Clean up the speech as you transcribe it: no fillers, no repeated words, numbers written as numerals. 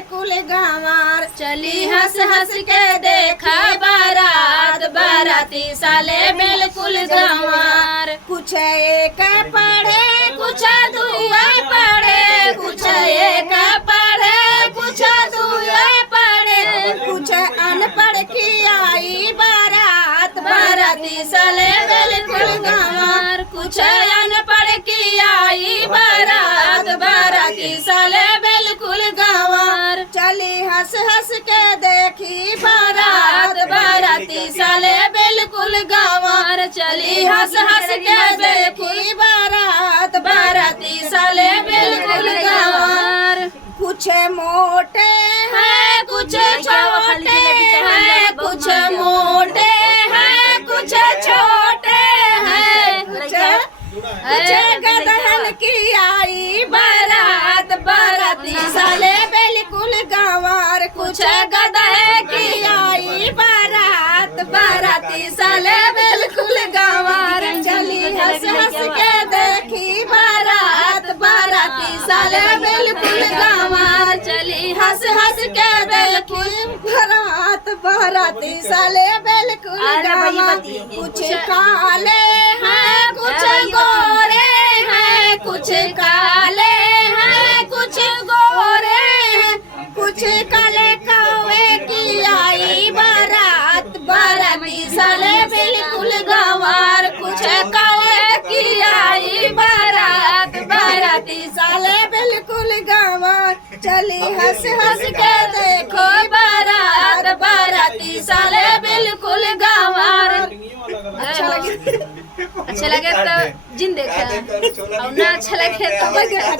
बिल्कुल गंवार। चली हंस हंस के देखा बारात, बाराती साले बिल्कुल गंवार। कुछ एक पढ़े कुछ दुआ पढ़े, कुछ एक पढ़े, कुछ दुआ पढ़े, कुछ अनपढ़ की आई बारात, बाराती साले बिल्कुल गंवार। कुछ अनपढ़ की आई बारात, बाराती साले बिल्कुल गंवार। चली हंस हंस के देखी बारात, बारात, बाराती साले बिल्कुल गंवार। चली हंस हंस के देखी बारात, बाराती साले बिल्कुल गंवार। कुछ मोटे है कुछ छोटे हैं, कुछ मोटे हैं, कुछ छोटे हैं, कुछ गदहन की आई बारात, बाराती साले बिल्कुल गंवार। कुछ गदहे की आई बारात, बाराती साले बिल्कुल गंवार। चली हंस हंस के देखी बारात, बाराती साले बिल्कुल गंवार। चली हंस हंस के देखी बारात, बाराती साले बिल्कुल गंवार। कुछ काले हैं, कुछ गोरे हैं, कुछ काले हैं, कुछ गोरे हैं, कुछ काले कौवे की आई बारात, बाराती साले बिल्कुल गंवार। कुछ काले की आई बारात, बाराती साले बिल्कुल गंवार। चली हंस हंस के देखो बारात, बाराती साले बिल्कुल गंवार। अच्छा लगे अच्छा लगे तो जिन देखा और ना अच्छा लगे तो बगैर।